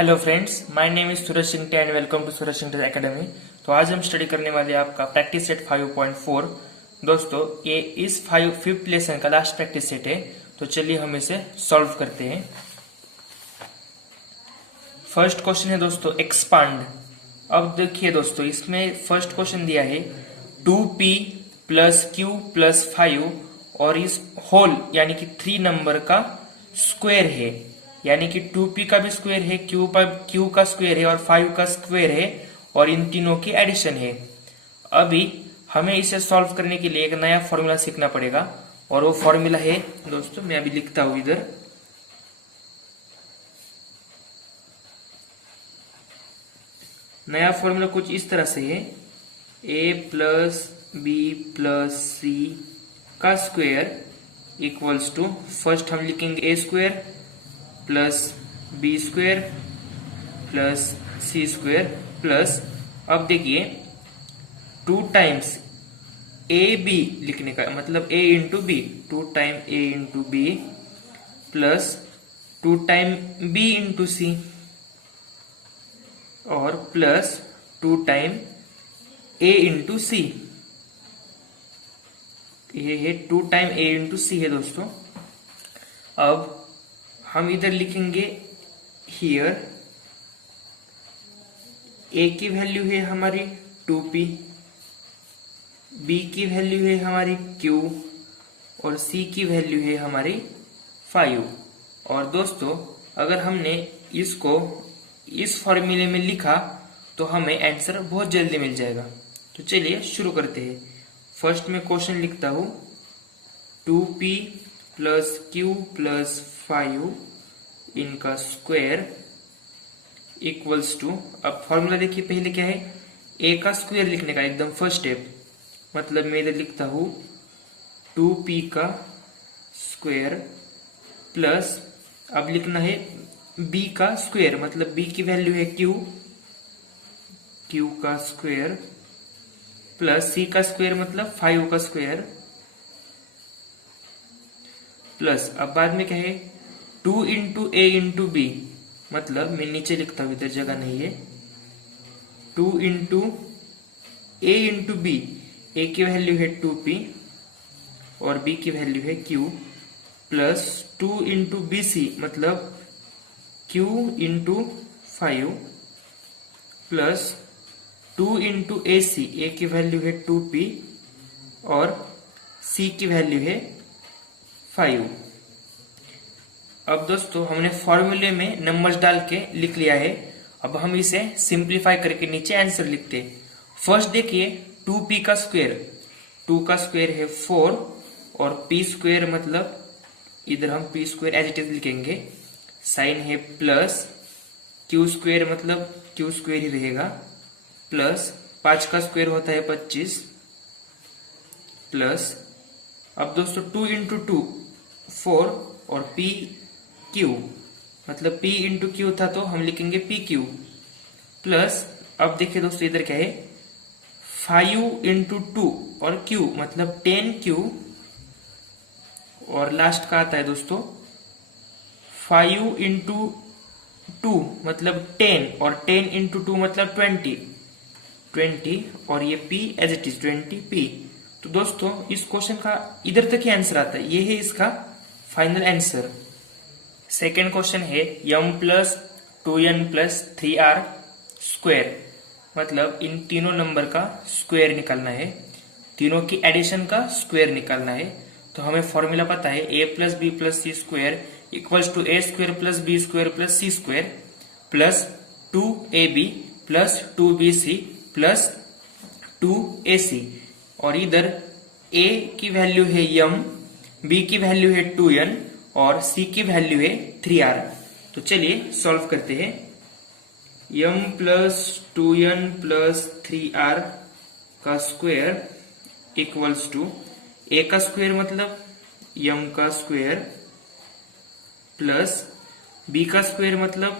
Hello friends, my name is Suraj Singte and welcome to Suraj Singte academy. तो आज हम स्टडी करने वाले हैं आपका प्रैक्टिस सेट 5.4। दोस्तों, ये इस फिफ्थ लेसन का लास्ट प्रैक्टिस सेट है। तो चलिए हम इसे सॉल्व करते हैं। फर्स्ट क्वेश्चन है दोस्तों एक्सपांड। अब देखिए दोस्तों, इसमें फर्स्ट क्वेश्चन दिया है 2p प्लस क्यू प्लस 5 और इस होल यानी कि 3 नंबर का स्क्वायर है, यानी कि 2p का भी स्क्वायर है, क्यू का स्क्वायर है और 5 का स्क्वायर है और इन तीनों की एडिशन है। अभी हमें इसे सॉल्व करने के लिए एक नया फॉर्मूला सीखना पड़ेगा और वो फॉर्मूला है दोस्तों, मैं अभी लिखता हूं इधर। नया फॉर्मूला कुछ इस तरह से है, a plus B plus C का स्क्वायर इक्वल्स टू, फर्स्ट हम लिखेंगे a square plus B square plus C square plus, अब देखिए 2 टाइम्स ए बी लिखने का मतलब a into B, 2 time a into B plus 2 time b into C और plus 2 time a into C. ये है 2 टाइम a इंटू सी है दोस्तों। अब हम इधर लिखेंगे हियर a की वैल्यू है हमारी 2p, b की वैल्यू है हमारी q और c की वैल्यू है हमारी 5। और दोस्तों, अगर हमने इसको इस फॉर्मूले में लिखा तो हमें आंसर बहुत जल्दी मिल जाएगा। तो चलिए शुरू करते हैं। फर्स्ट में क्वेश्चन लिखता हूं 2p प्लस क्यू प्लस 5 इनका स्क्वायर इक्वल्स टू, अब फॉर्मूला देखिए पहले क्या है, a का स्क्वायर लिखने का एकदम फर्स्ट स्टेप, मतलब मैं इधर लिखता हूं 2p का स्क्वायर प्लस, अब लिखना है b का स्क्वायर, मतलब b की वैल्यू है q का स्क्वायर प्लस c का स्क्वायर मतलब 5 का स्क्वायर प्लस, अब बाद में क्या है 2 इंटू a इंटू बी, मतलब मैं नीचे लिखता हूं, इधर जगह नहीं है, 2 into a into B, a की वैल्यू है 2p और b की वैल्यू है q plus 2 into B C मतलब q into 5 plus 2 into A C, a की वैल्यू है 2p और c की वैल्यू है 5। अब दोस्तों, हमने फॉर्मूले में नंबर्स डाल के लिख लिया है। अब हम इसे सिंप्लीफाई करके नीचे आंसर लिखते हैं। फर्स्ट देखिए 2p का स्क्वायर, 2 का स्क्वायर है 4 और p स्क्वायर मतलब इधर हम p square as it is लिखेंगे, साइन है प्लस q स्क्वायर मतलब q स्क्वायर ही रहेगा प्लस 5 का स्क्वायर होता है 25 प्लस, अब दोस्तों 2 इंटू 2 4 और p q मतलब p इंटू क्यू था तो हम लिखेंगे पी क्यू प्लस, अब देखिए दोस्तों इधर क्या है 5 इंटू 2 और q मतलब 10q और लास्ट का आता है दोस्तों 5 इंटू 2 मतलब 10 और 10 इंटू 2 मतलब 20 और ये p as it is 20p। तो दोस्तों, इस क्वेश्चन का इधर तक ही आंसर आता है, ये है इसका फाइनल आंसर। सेकेंड क्वेश्चन है m plus 2n plus 3r square, मतलब इन तीनों नंबर का स्क्वायर निकालना है, तीनों की एडिशन का स्क्वायर निकालना है। तो हमें फॉर्मूला पता है a plus B plus C square equals to a square plus B square plus C square plus 2ab plus 2bc plus 2ac, और इधर a की वैल्यू है m, b की वैल्यू है 2n और c की वैल्यू है 3r। तो चलिए सॉल्व करते हैं। m plus 2n plus 3r का स्क्वायर इक्वल्स टू, a का स्क्वायर मतलब m का स्क्वायर प्लस b का स्क्वायर मतलब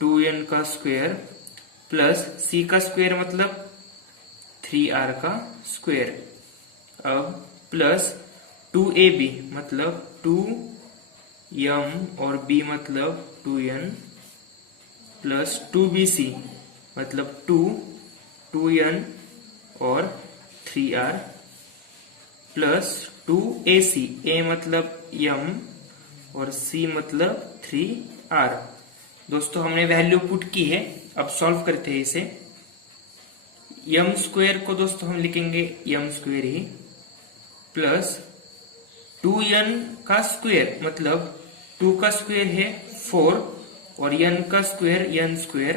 2n का स्क्वायर प्लस c का स्क्वायर मतलब 3r का स्क्वायर, अब प्लस 2ab मतलब 2m और b मतलब 2n प्लस 2bc मतलब 2n और 3r प्लस 2ac, a मतलब m और c मतलब 3r। दोस्तों हमने वैल्यू पुट की है, अब सॉल्व करते हैं इसे। m स्क्वेयर को दोस्तों हम लिखेंगे m स्क्वेयर ही प्लस 2n का स्क्वेयर मतलब 2 का स्क्वेयर है 4 और n का square n square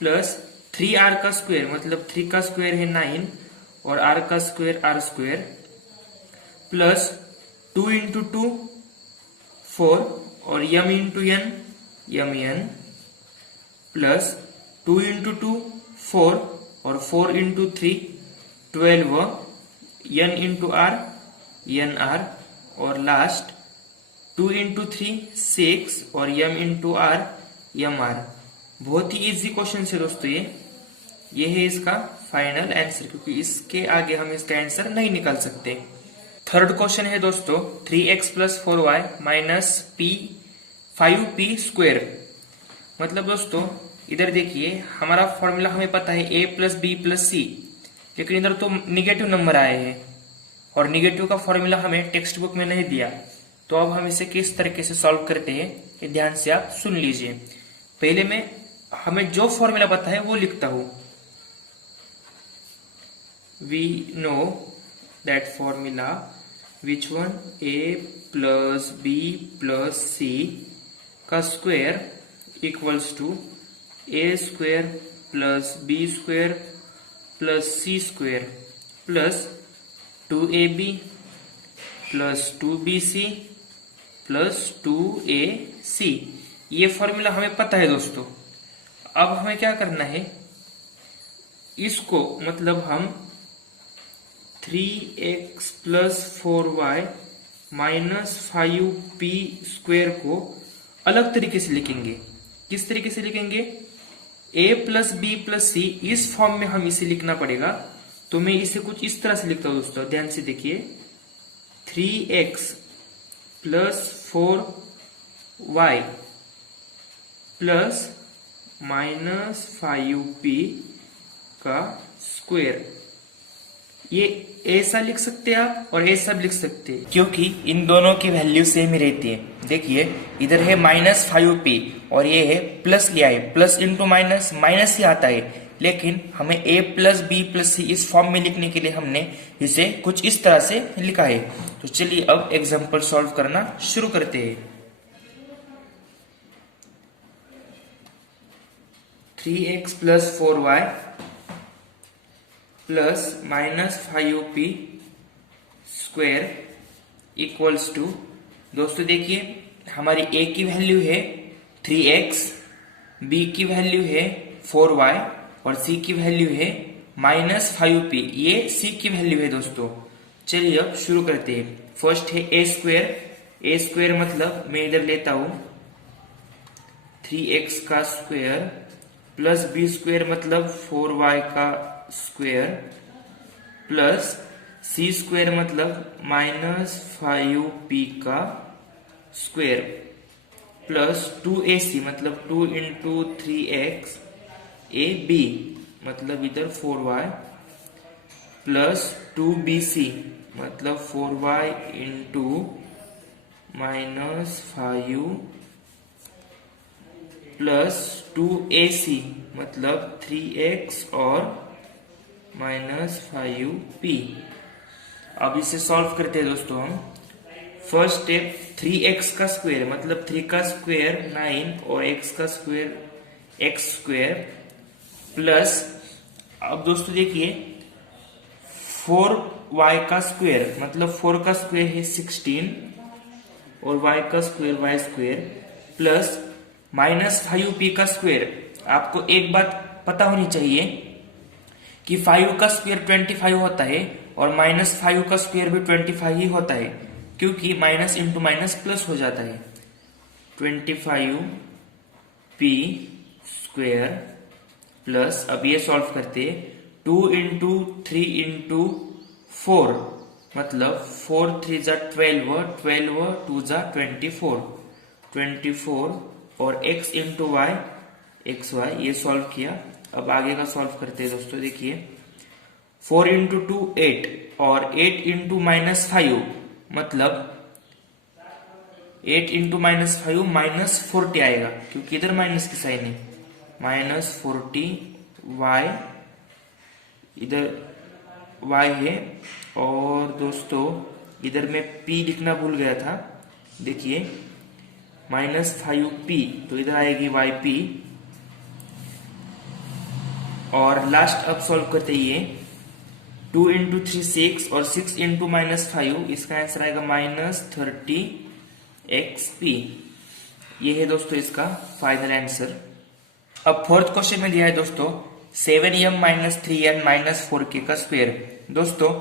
plus 3r का स्क्वेयर मतलब 3 का स्क्वेयर है 9 और r का square r square plus 2 into 2 4 और m into n mn plus 2 into 2 4 और 4 into 3 12 n into r nr और लास्ट 2 इंटू 3 6 और m इंटू r mr। बहुत ही इजी क्वेश्चन है दोस्तों ये है इसका फाइनल आंसर, क्योंकि इसके आगे हम इसका आंसर नहीं निकाल सकते। थर्ड क्वेश्चन है दोस्तों 3x plus 4y minus 5p square. मतलब दोस्तों इधर देखिए हमारा फॉर्मूला हमें पता है a प्लस बी प्लस सी, लेकिन इधर तो निगेटिव नंबर आए हैं और निगेटिव का फॉर्मूला हमें टेक्स्ट बुक में नहीं दिया। तो अब हम इसे किस तरीके से सॉल्व करते हैं ये ध्यान से आप सुन लीजिए। पहले मैं हमें जो फॉर्मूला पता है वो लिखता हूं। We know that formula which one a plus B plus C का square equals to a square plus B square plus C square plus 2ab plus 2bc plus 2ac। ये फॉर्मूला हमें पता है दोस्तों। अब हमें क्या करना है, इसको मतलब हम 3x plus 4y minus 5p square को अलग तरीके से लिखेंगे। किस तरीके से लिखेंगे, a प्लस बी प्लस सी इस फॉर्म में हम इसे लिखना पड़ेगा। तो मैं इसे कुछ इस तरह से लिखता हूं दोस्तों, ध्यान से देखिए। 3x plus 4y plus minus 5p का स्क्वायर। ये ऐसा लिख सकते हैं आप और ऐसा भी लिख सकते हैं, क्योंकि इन दोनों की वैल्यू सेम ही रहती है। देखिए इधर है माइनस 5p और ये है प्लस लिया है, प्लस इंटू माइनस माइनस ही आता है, लेकिन हमें a प्लस बी प्लस सी इस फॉर्म में लिखने के लिए हमने इसे कुछ इस तरह से लिखा है। तो चलिए अब एग्जाम्पल सॉल्व करना शुरू करते हैं। 3x plus 4y plus minus 5p square equals to, दोस्तों देखिए हमारी a की वैल्यू है 3x, b की वैल्यू है 4y और c की वैल्यू है माइनस 5p। ये c की वैल्यू है दोस्तों। चलिए अब शुरू करते हैं। फर्स्ट है a स्क्वायर मतलब मैं इधर लेता हूं 3x का स्क्वायर प्लस b स्क्वायर मतलब 4y का स्क्वायर प्लस c स्क्वायर मतलब माइनस 5p का स्क्वायर प्लस 2ac मतलब 2 इंटू 3x ab मतलब इधर 4y प्लस 2bc मतलब 4y into minus 5 plus 2ac मतलब 3x और माइनस 5p। अब इसे सॉल्व करते हैं दोस्तों हम। फर्स्ट स्टेप 3x का स्क्वायर मतलब 3 का स्क्वायर 9 और x का स्क्वायर x स्क्वायर प्लस, अब दोस्तों देखिए 4y का स्क्वायर मतलब 4 का स्क्वायर है 16 और y का square y square plus minus 5p का स्क्वायर। आपको एक बात पता होनी चाहिए कि 5 का स्क्वायर 25 होता है और माइनस 5 का स्क्वायर भी 25 ही होता है, क्योंकि माइनस इंटू माइनस प्लस हो जाता है। 25p स्क्वायर प्लस, अब ये सॉल्व करते हैं 2 इंटू 3 इंटू 4 मतलब 4 3 जा 12 12 2 जा 24 24 और x into Y X Y, ये सॉल्व किया। अब आगे का सॉल्व करते हैं दोस्तों। देखिए 4 इंटू 2 8 और 8 इंटू -5 मतलब 8 इंटू -5 -40 आएगा, क्योंकि इधर माइनस की साइन है। -40 y, इधर y है। और दोस्तों इधर मैं p लिखना भूल गया था। देखिए -5p, तो इधर आएगी yp। और लास्ट अब सॉल्व करते ये 2 इंटू 3 6 और 6 इंटू -5, इसका आंसर आएगा -30xp। ये है दोस्तों इसका फाइनल आंसर। अब फोर्थ क्वेश्चन में दिया है दोस्तों 7m - 3n - 4k का स्क्वायर। दोस्तों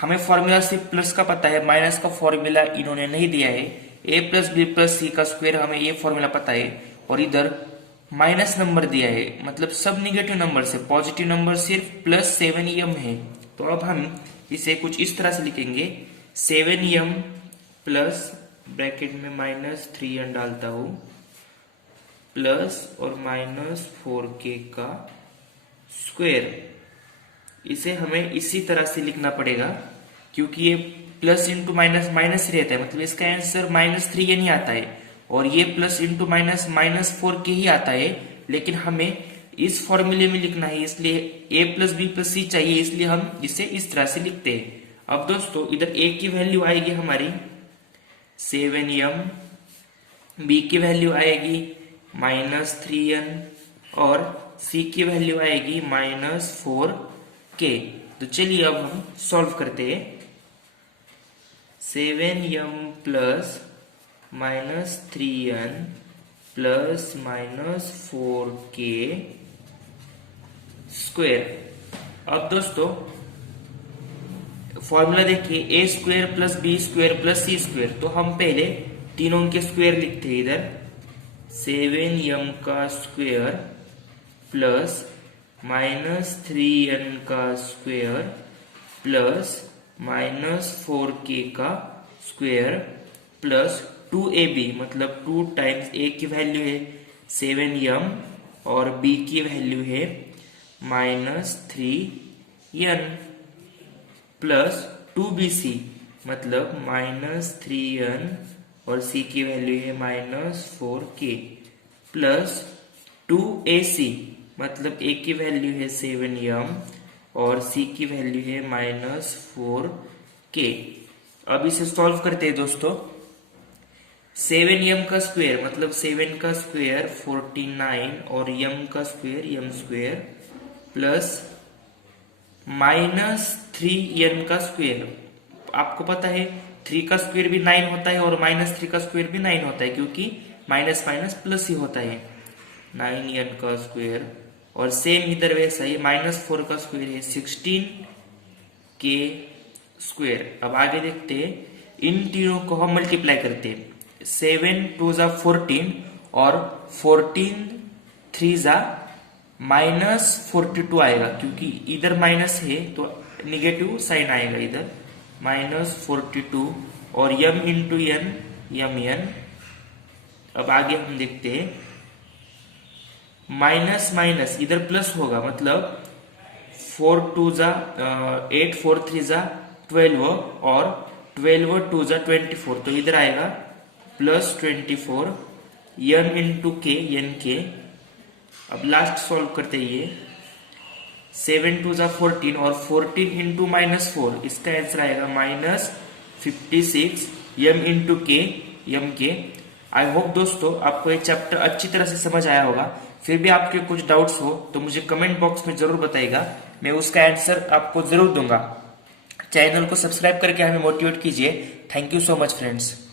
हमें फॉर्मूला सिर्फ प्लस का पता है, माइनस का फॉर्मूला इन्होंने नहीं दिया है। a plus B plus C का स्क्वायर हमें ये फॉर्मूला पता है, और इधर माइनस नंबर दिया है, मतलब सब निगेटिव नंबर से, पॉजिटिव नंबर सिर्फ +7m है। तो अब हम इसे कुछ इस तरह से लिखेंगे 7m प्लस ब्रैकेट में -3n डालता हूं प्लस और -4k का स्क्वायर। इसे हमें इसी तरह से लिखना पड़ेगा, क्योंकि ये प्लस इंटू माइनस माइनस ही रहता है, मतलब इसका आंसर -3n ही आता है। और ये प्लस इंटू माइनस -4k ही आता है, लेकिन हमें इस फॉर्मूले में लिखना है, इसलिए a प्लस बी प्लस सी चाहिए, इसलिए हम इसे इस तरह से लिखते हैं। अब दोस्तों इधर a की वैल्यू आएगी हमारी 7m, b की वैल्यू आएगी -3n और c की वैल्यू आएगी -4k। तो चलिए अब हम सॉल्व करते हैं। 7m plus -3n plus -4k square. अब दोस्तों फॉर्मूला देखिए a square plus B square plus C square, तो हम पहले तीनों के स्क्वायर लिखते हैं। इधर 7m का स्क्वायर प्लस -3n का स्क्वायर प्लस -4k का स्क्वायर प्लस 2ab, मतलब 2 टाइम्स a की वैल्यू है 7m और b की वैल्यू है -3n प्लस 2bc, मतलब -3n और c की वैल्यू है -4k प्लस 2ac, मतलब a की वैल्यू है 7m और c की वैल्यू है -4k। अब इसे सॉल्व करते हैं दोस्तों। 7m का स्क्वायर मतलब 7 का स्क्वायर 49 और m का square m square plus -3n का स्क्वायर। आपको पता है 3 का स्क्वायर भी 9 होता है और -3 का स्क्वायर भी 9 होता है, क्योंकि माइनस माइनस प्लस ही होता है। 9n का स्क्वायर और सेम इधर वैसा ही -4 का स्क्वायर है 16k स्क्वायर। अब आगे देखते हैं, इन तीनों को हम मल्टीप्लाई करते हैं। 7 2 जा 14 और 14 3 जा -42 आएगा, क्योंकि इधर माइनस है तो निगेटिव साइन आएगा इधर -42 और m इंटू n mn। अब आगे हम देखते हैं माइनस माइनस इधर प्लस होगा, मतलब 4 2 जा 8 4 3 जा 12 और 12 2 जा 24, तो इधर आएगा +24 n into k n k। अब लास्ट सॉल्व करते ये 7 2 जा 14 और 14 इंटू -4, इसका आंसर आएगा -56 m into k m k। I hope दोस्तों आपको ये चैप्टर अच्छी तरह से समझ आया होगा। फिर भी आपके कुछ डाउट्स हो तो मुझे कमेंट बॉक्स में जरूर बताइएगा, मैं उसका आंसर आपको जरूर दूंगा। चैनल को सब्सक्राइब करके हमें मोटिवेट कीजिए। Thank you so much friends.